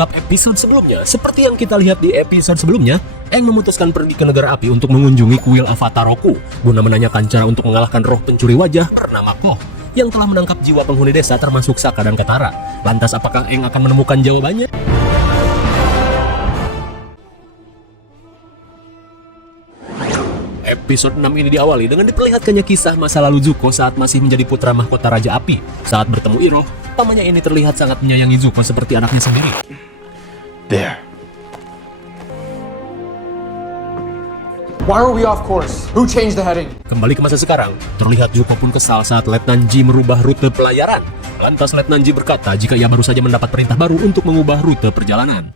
recap episode sebelumnya, seperti yang kita lihat di episode sebelumnya, Aang memutuskan pergi ke negara api untuk mengunjungi kuil avatar Roku, guna menanyakan cara untuk mengalahkan roh pencuri wajah bernama Koh, yang telah menangkap jiwa penghuni desa termasuk Sokka dan Katara. Lantas apakah Aang akan menemukan jawabannya? Episode 6 ini diawali dengan diperlihatkannya kisah masa lalu Zuko saat masih menjadi putra mahkota Raja Api. Saat bertemu Iroh, pamannya ini terlihat sangat menyayangi Zuko seperti anaknya sendiri. There. Why are we off course? Who changed the heading? Kembali ke masa sekarang, terlihat Zuko pun kesal saat Letnan Ji merubah rute pelayaran. Lantas Letnan Ji berkata jika ia baru saja mendapat perintah baru untuk mengubah rute perjalanan.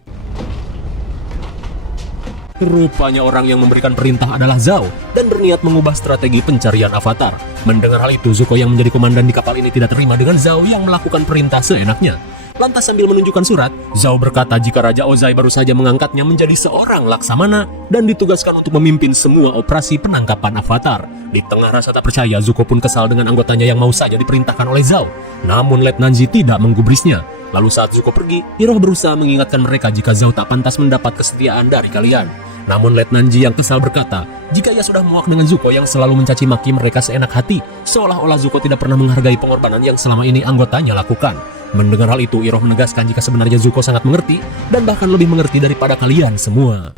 Rupanya orang yang memberikan perintah adalah Zhao dan berniat mengubah strategi pencarian avatar. Mendengar hal itu, Zuko yang menjadi komandan di kapal ini tidak terima dengan Zhao yang melakukan perintah seenaknya. Lantas sambil menunjukkan surat, Zhao berkata jika Raja Ozai baru saja mengangkatnya menjadi seorang laksamana dan ditugaskan untuk memimpin semua operasi penangkapan avatar. Di tengah rasa tak percaya, Zuko pun kesal dengan anggotanya yang mau saja diperintahkan oleh Zhao. Namun Letnan Ji tidak menggubrisnya. Lalu saat Zuko pergi, Iroh berusaha mengingatkan mereka jika Zhao tak pantas mendapat kesetiaan dari kalian. Namun Letnan Ji yang kesal berkata, jika ia sudah muak dengan Zuko yang selalu mencaci maki mereka seenak hati, seolah-olah Zuko tidak pernah menghargai pengorbanan yang selama ini anggotanya lakukan. Mendengar hal itu, Iroh menegaskan jika sebenarnya Zuko sangat mengerti dan bahkan lebih mengerti daripada kalian semua.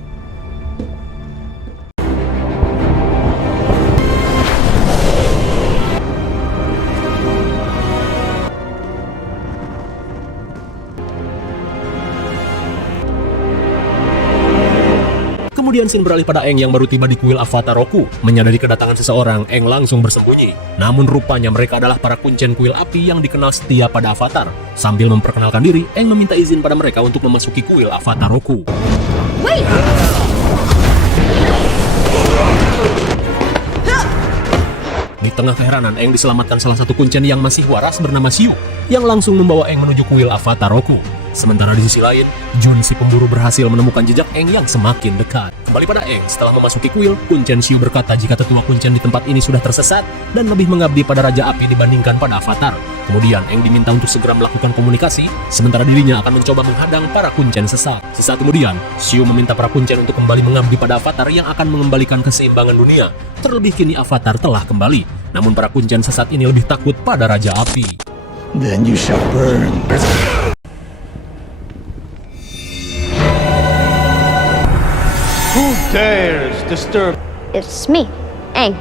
Kemudian scene beralih pada Aang yang baru tiba di kuil avatar Roku. Menyadari kedatangan seseorang, Aang langsung bersembunyi. Namun rupanya mereka adalah para kuncen kuil api yang dikenal setia pada avatar. Sambil memperkenalkan diri, Aang meminta izin pada mereka untuk memasuki kuil avatar Roku. Wait! Di tengah keheranan, Aang diselamatkan salah satu kuncen yang masih waras bernama Xiu, yang langsung membawa Aang menuju kuil avatar Roku. Sementara di sisi lain, Jun si pemburu berhasil menemukan jejak Aang yang semakin dekat. Kembali pada Aang, setelah memasuki kuil, kuncen Xiu berkata jika tetua kuncen di tempat ini sudah tersesat dan lebih mengabdi pada Raja Api dibandingkan pada avatar. Kemudian Aang diminta untuk segera melakukan komunikasi, sementara dirinya akan mencoba menghadang para kuncen sesat. Sesaat kemudian, Xiu meminta para kuncen untuk kembali mengabdi pada avatar yang akan mengembalikan keseimbangan dunia. Terlebih kini avatar telah kembali, namun para kuncen sesat ini lebih takut pada Raja Api. Then you shall burn. Who dares disturb? It's me, Aang.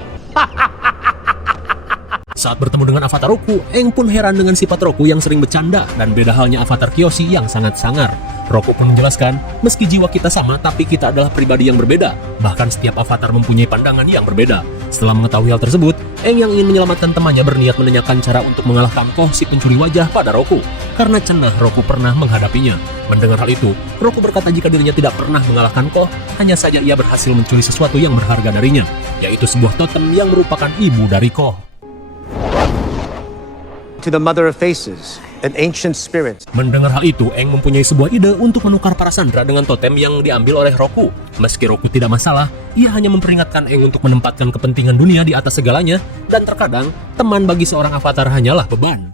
Saat bertemu dengan avatar Roku, Aang pun heran dengan sifat Roku yang sering bercanda dan beda halnya avatar Kyoshi yang sangat sangar. Roku pun menjelaskan, meski jiwa kita sama tapi kita adalah pribadi yang berbeda. Bahkan setiap avatar mempunyai pandangan yang berbeda. Setelah mengetahui hal tersebut, Aang yang ingin menyelamatkan temannya berniat menanyakan cara untuk mengalahkan Koh si pencuri wajah pada Roku. Karena cenah Roku pernah menghadapinya. Mendengar hal itu, Roku berkata jika dirinya tidak pernah mengalahkan Koh, hanya saja ia berhasil mencuri sesuatu yang berharga darinya, yaitu sebuah totem yang merupakan ibu dari Koh. To the Mother of Faces, an ancient spirit. Mendengar hal itu, Aang mempunyai sebuah ide untuk menukar para sandera dengan totem yang diambil oleh Roku. Meski Roku tidak masalah, ia hanya memperingatkan Aang untuk menempatkan kepentingan dunia di atas segalanya, dan terkadang teman bagi seorang avatar hanyalah beban.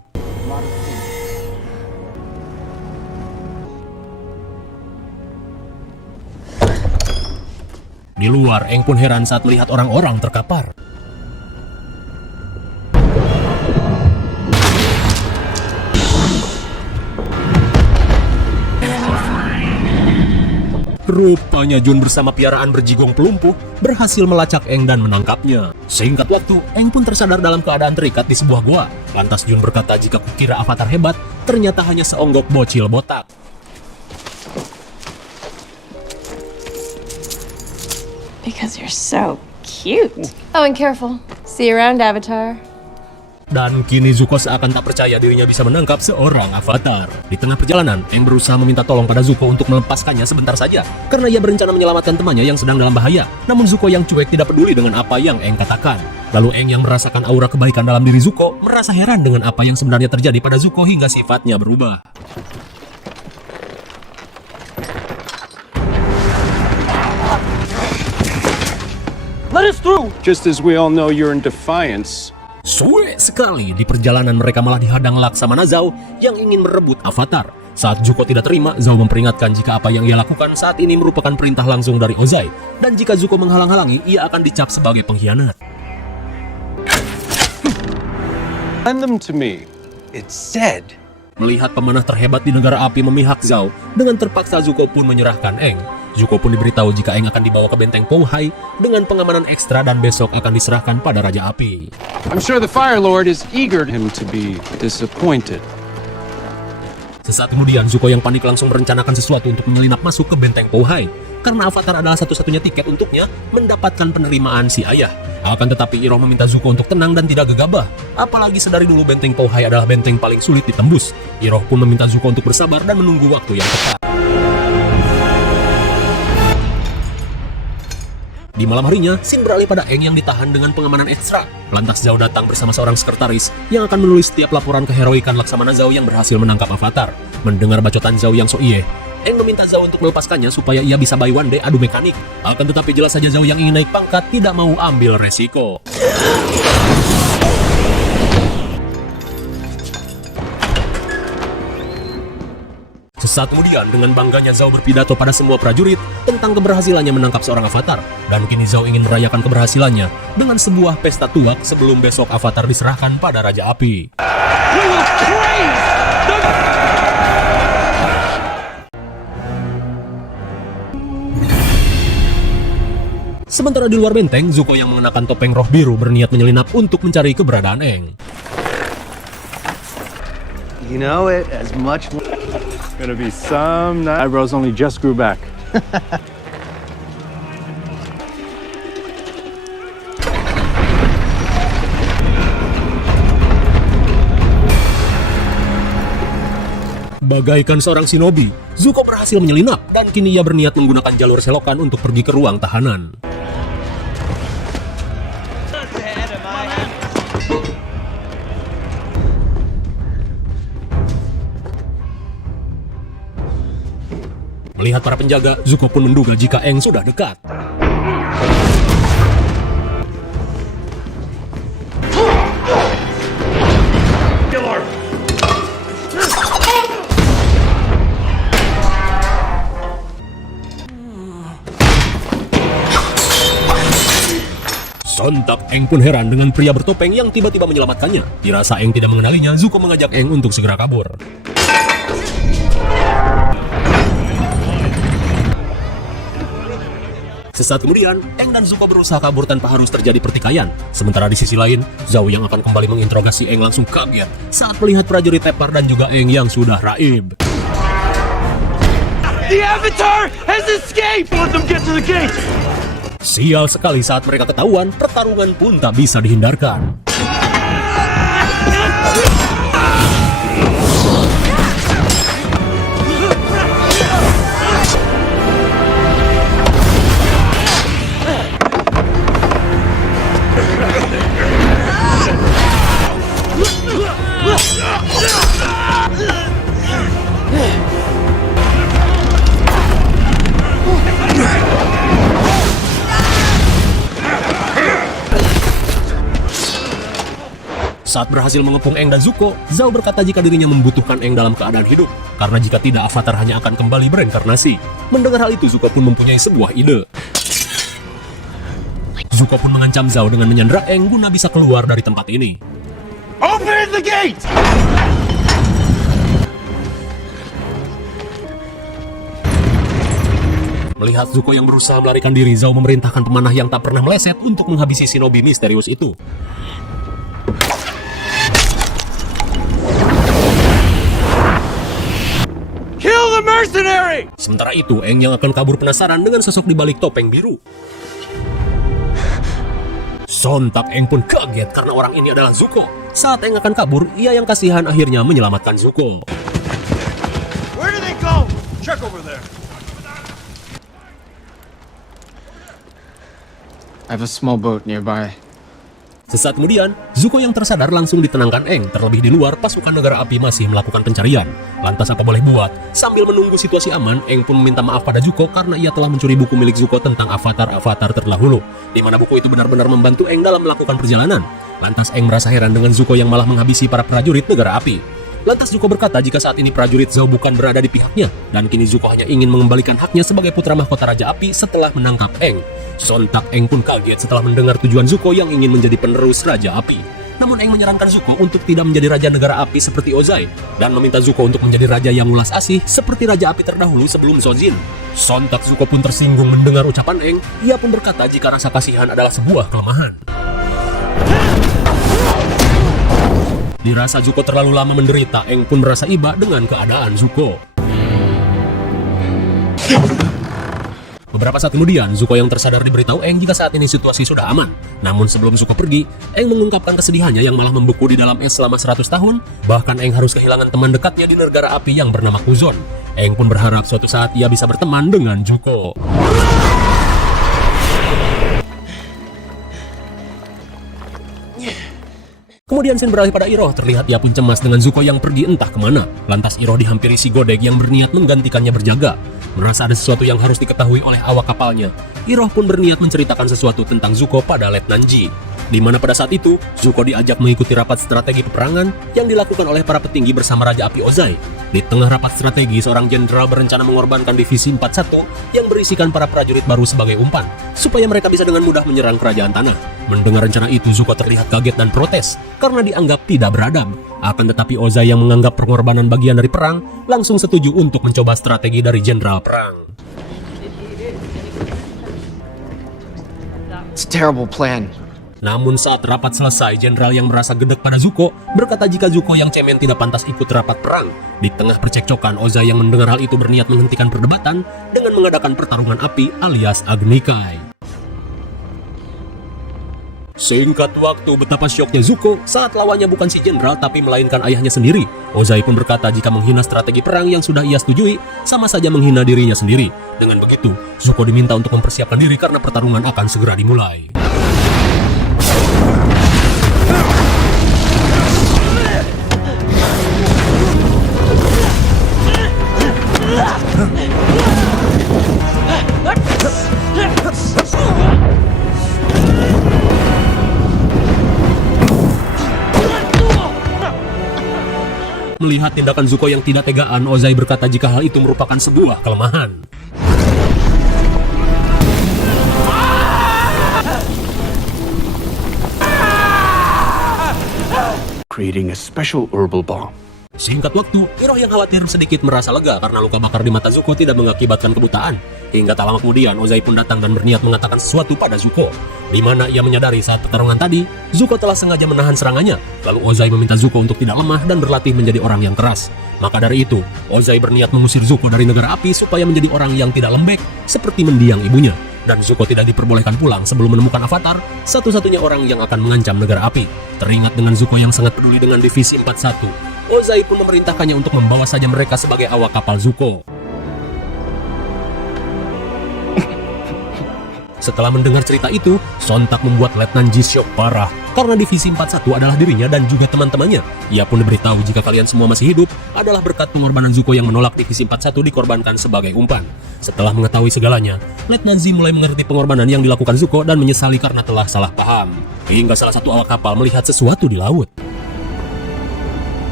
Di luar, Aang pun heran saat melihat orang-orang terkapar. Rupanya Jun bersama piaraan berjigong pelumpuh berhasil melacak Aang dan menangkapnya. Singkat waktu, Aang pun tersadar dalam keadaan terikat di sebuah gua. Lantas Jun berkata jika kukira avatar hebat, ternyata hanya seonggok bocil botak. Because you're so cute. Oh, and careful. See you around, Avatar. Dan kini Zuko seakan tak percaya dirinya bisa menangkap seorang avatar. Di tengah perjalanan, Aang berusaha meminta tolong pada Zuko untuk melepaskannya sebentar saja, karena ia berencana menyelamatkan temannya yang sedang dalam bahaya. Namun Zuko yang cuek tidak peduli dengan apa yang Aang katakan. Lalu Aang yang merasakan aura kebaikan dalam diri Zuko, merasa heran dengan apa yang sebenarnya terjadi pada Zuko hingga sifatnya berubah. Let us through! Just as we all know you're in defiance. Suwe sekali, di perjalanan mereka malah dihadang Laksamana Zhao yang ingin merebut avatar. Saat Zuko tidak terima, Zhao memperingatkan jika apa yang ia lakukan saat ini merupakan perintah langsung dari Ozai, dan jika Zuko menghalang-halangi, ia akan dicap sebagai pengkhianat. Lend them to me. It's said. Melihat pemanah terhebat di negara api memihak Zhao, dengan terpaksa Zuko pun menyerahkan Aang. Zuko pun diberitahu jika Aang akan dibawa ke benteng Pouhai dengan pengamanan ekstra dan besok akan diserahkan pada Raja Api. I'm sure the Fire Lord is eager him to be disappointed. Sesaat kemudian, Zuko yang panik langsung merencanakan sesuatu untuk menyelinap masuk ke benteng Pouhai, karena Avatar adalah satu-satunya tiket untuknya mendapatkan penerimaan si ayah. Akan tetapi Iroh meminta Zuko untuk tenang dan tidak gegabah, apalagi sedari dulu benteng Pouhai adalah benteng paling sulit ditembus. Iroh pun meminta Zuko untuk bersabar dan menunggu waktu yang tepat. Di malam harinya, scene beralih pada Aang yang ditahan dengan pengamanan ekstra. Lantas Zhao datang bersama seorang sekretaris yang akan menulis setiap laporan keheroikan Laksamana Zhao yang berhasil menangkap Avatar. Mendengar bacotan Zhao yang so iye, Aang meminta Zhao untuk melepaskannya supaya ia bisa buy one day adu mekanik. Akan tetapi jelas saja Zhao yang ingin naik pangkat tidak mau ambil resiko. Sesaat kemudian, dengan bangganya Zhao berpidato pada semua prajurit tentang keberhasilannya menangkap seorang Avatar. Dan kini Zhao ingin merayakan keberhasilannya dengan sebuah pesta tuak sebelum besok Avatar diserahkan pada Raja Api. Sementara di luar benteng, Zuko yang mengenakan topeng roh biru berniat menyelinap untuk mencari keberadaan Aang. You know it as much. Gonna be some eyebrows only just grew back. Bagaikan seorang shinobi, Zuko berhasil menyelinap dan kini ia berniat menggunakan jalur selokan untuk pergi ke ruang tahanan. Melihat para penjaga, Zuko pun menduga jika Aang sudah dekat. Sontak Aang pun heran dengan pria bertopeng yang tiba-tiba menyelamatkannya. Dirasa Aang tidak mengenalinya, Zuko mengajak Aang untuk segera kabur. Sesaat kemudian, Aang dan Zuko berusaha kabur tanpa harus terjadi pertikaian. Sementara di sisi lain, Zhao yang akan kembali menginterogasi Aang langsung kaget saat melihat prajurit tepar dan juga Aang yang sudah raib. The Avatar has escaped! Let them get to the gate! Sial sekali saat mereka ketahuan, pertarungan pun tak bisa dihindarkan. Saat berhasil mengepung Aang dan Zuko, Zhao berkata jika dirinya membutuhkan Aang dalam keadaan hidup, karena jika tidak Avatar hanya akan kembali bereinkarnasi. Mendengar hal itu, Zuko pun mempunyai sebuah ide. Zuko pun mengancam Zhao dengan menyandera Aang guna bisa keluar dari tempat ini. Open the gate! Melihat Zuko yang berusaha melarikan diri, Zhao memerintahkan pemanah yang tak pernah meleset untuk menghabisi shinobi misterius itu. Kill the mercenary! Sementara itu, Aang yang akan kabur penasaran dengan sosok di balik topeng biru. Sontak Aang pun kaget karena orang ini adalah Zuko. Saat Aang akan kabur, ia yang kasihan akhirnya menyelamatkan Zuko. Where do they go? Check over there. I have a small boat nearby. Sesaat kemudian, Zuko yang tersadar langsung ditenangkan Aang, terlebih di luar pasukan negara api masih melakukan pencarian. Lantas apa boleh buat? Sambil menunggu situasi aman, Aang pun meminta maaf pada Zuko karena ia telah mencuri buku milik Zuko tentang Avatar-Avatar terdahulu, di mana buku itu benar-benar membantu Aang dalam melakukan perjalanan. Lantas Aang merasa heran dengan Zuko yang malah menghabisi para prajurit negara api. Lantas Zuko berkata jika saat ini prajurit Zhao bukan berada di pihaknya, dan kini Zuko hanya ingin mengembalikan haknya sebagai putra mahkota Raja Api setelah menangkap Aang. Sontak Aang pun kaget setelah mendengar tujuan Zuko yang ingin menjadi penerus Raja Api. Namun Aang menyarankan Zuko untuk tidak menjadi Raja Negara Api seperti Ozai, dan meminta Zuko untuk menjadi Raja yang ulas asih seperti Raja Api terdahulu sebelum Sojin. Sontak Zuko pun tersinggung mendengar ucapan Aang. Ia pun berkata jika rasa kasihan adalah sebuah kelemahan. Dirasa Zuko terlalu lama menderita, Aang pun merasa iba dengan keadaan Zuko. Beberapa saat kemudian, Zuko yang tersadar diberitahu Aang jika saat ini situasi sudah aman. Namun sebelum Zuko pergi, Aang mengungkapkan kesedihannya yang malah membeku di dalam es selama 100 tahun. Bahkan Aang harus kehilangan teman dekatnya di negara api yang bernama Kuzon. Aang pun berharap suatu saat ia bisa berteman dengan Zuko. Kemudian scene beralih pada Iroh, terlihat ia pun cemas dengan Zuko yang pergi entah kemana. Lantas Iroh dihampiri si Godek yang berniat menggantikannya berjaga. Merasa ada sesuatu yang harus diketahui oleh awak kapalnya, Iroh pun berniat menceritakan sesuatu tentang Zuko pada Letnan Ji. Di mana pada saat itu, Zuko diajak mengikuti rapat strategi peperangan yang dilakukan oleh para petinggi bersama Raja Api Ozai. Di tengah rapat strategi, seorang jenderal berencana mengorbankan divisi 41 yang berisikan para prajurit baru sebagai umpan, supaya mereka bisa dengan mudah menyerang kerajaan tanah. Mendengar rencana itu, Zuko terlihat kaget dan protes, karena dianggap tidak beradab. Akan tetapi Ozai yang menganggap pengorbanan bagian dari perang, langsung setuju untuk mencoba strategi dari jenderal perang. It's a terrible plan. Namun saat rapat selesai, jenderal yang merasa gedek pada Zuko berkata jika Zuko yang cemen tidak pantas ikut rapat perang. Di tengah percekcokan, Ozai yang mendengar hal itu berniat menghentikan perdebatan dengan mengadakan pertarungan api alias Agnikai. Singkat waktu, betapa syoknya Zuko saat lawannya bukan si jenderal tapi melainkan ayahnya sendiri. Ozai pun berkata jika menghina strategi perang yang sudah ia setujui, sama saja menghina dirinya sendiri. Dengan begitu, Zuko diminta untuk mempersiapkan diri karena pertarungan akan segera dimulai. Melihat tindakan Zuko yang tidak tegaan, Ozai berkata jika hal itu merupakan sebuah kelemahan. Creating a special herbal bomb. Singkat waktu, Iroh yang khawatir sedikit merasa lega karena luka bakar di mata Zuko tidak mengakibatkan kebutaan. Hingga tak lama kemudian, Ozai pun datang dan berniat mengatakan sesuatu pada Zuko. Di mana ia menyadari saat pertarungan tadi, Zuko telah sengaja menahan serangannya. Lalu Ozai meminta Zuko untuk tidak lemah dan berlatih menjadi orang yang keras. Maka dari itu, Ozai berniat mengusir Zuko dari negara api supaya menjadi orang yang tidak lembek, seperti mendiang ibunya. Dan Zuko tidak diperbolehkan pulang sebelum menemukan Avatar, satu-satunya orang yang akan mengancam negara api. Teringat dengan Zuko yang sangat peduli dengan divisi 41, Ozai pun memerintahkannya untuk membawa saja mereka sebagai awak kapal Zuko. Setelah mendengar cerita itu, sontak membuat Letnan Ji syok parah karena divisi 41 adalah dirinya dan juga teman-temannya. Ia pun diberitahu jika kalian semua masih hidup adalah berkat pengorbanan Zuko yang menolak divisi 41 dikorbankan sebagai umpan. Setelah mengetahui segalanya, Letnan Ji mulai mengerti pengorbanan yang dilakukan Zuko dan menyesali karena telah salah paham. Hingga salah satu awak kapal melihat sesuatu di laut.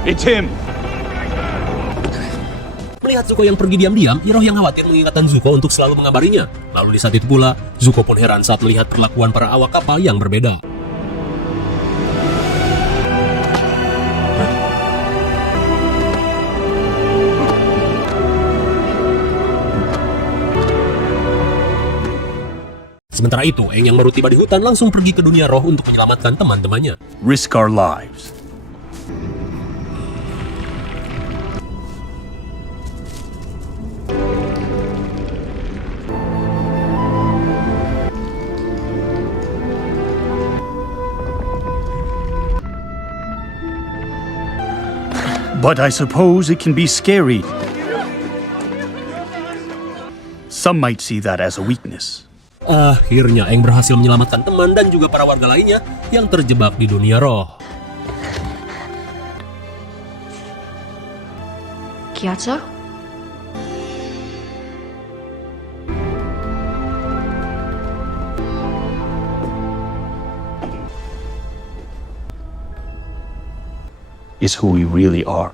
It's him! Melihat Zuko yang pergi diam-diam, Iroh yang khawatir mengingatkan Zuko untuk selalu mengabarinya. Lalu di saat itu pula, Zuko pun heran saat melihat perlakuan para awak kapal yang berbeda. Sementara itu, Aang yang baru tiba di hutan langsung pergi ke dunia roh untuk menyelamatkan teman-temannya. Risk our lives. But I suppose it can be scary. Some might see that as a weakness. Akhirnya Aang berhasil menyelamatkan teman dan juga para warga lainnya yang terjebak di dunia roh. Gyatso? Is who we really are.